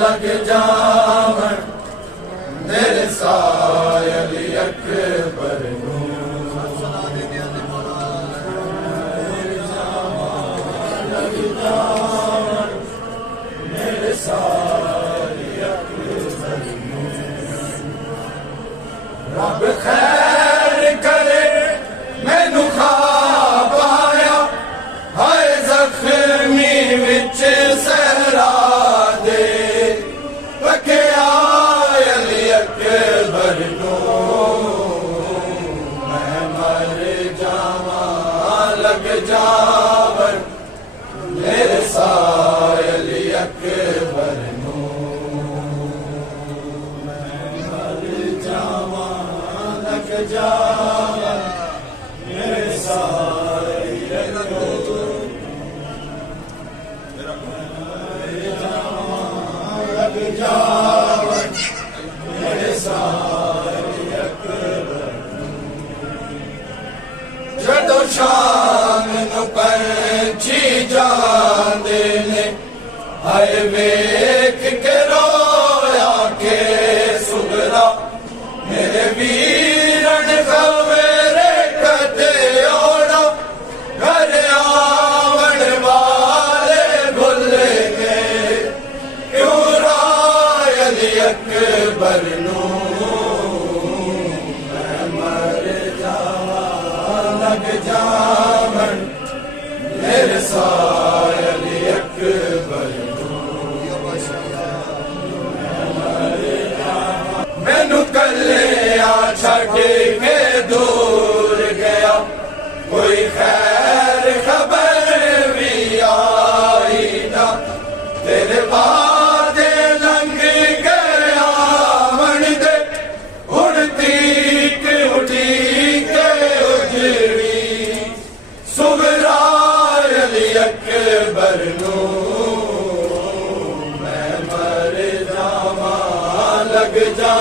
लग जावन मेरे सायल अकबर नू लग जावन मेरे सायल अकबर नू रब खैर करे मैनू ख्वाब आया हाय जख्मी विच सहरा दे रखिया अली अकबर नू मैं मर जावा लग जावन मेरे सायल अकबर नू मैं मर जावा लग जावन मेरे सायल अकबर लग जावन मेरे सायल अकबर जदों शाम नूं पंछी जांदे ने हाय वेख के रोया के सुगरा मेरे वीरन खवेरे कदे ओड़ा घर आवन वाले भुल गए क्यों रायल अकबर नू मैं मर जावा लग जावन मेरे सायल अकबर नू मैं मर जावा मैनू कल्लिया छड़ के दूर गया कोई खैर खबर भी आई ना तेरे बादे लंघ गया मन दे उड़ती के उठी के उजड़ी सुगरा अली अकबर नू मैं मर जावा लग जा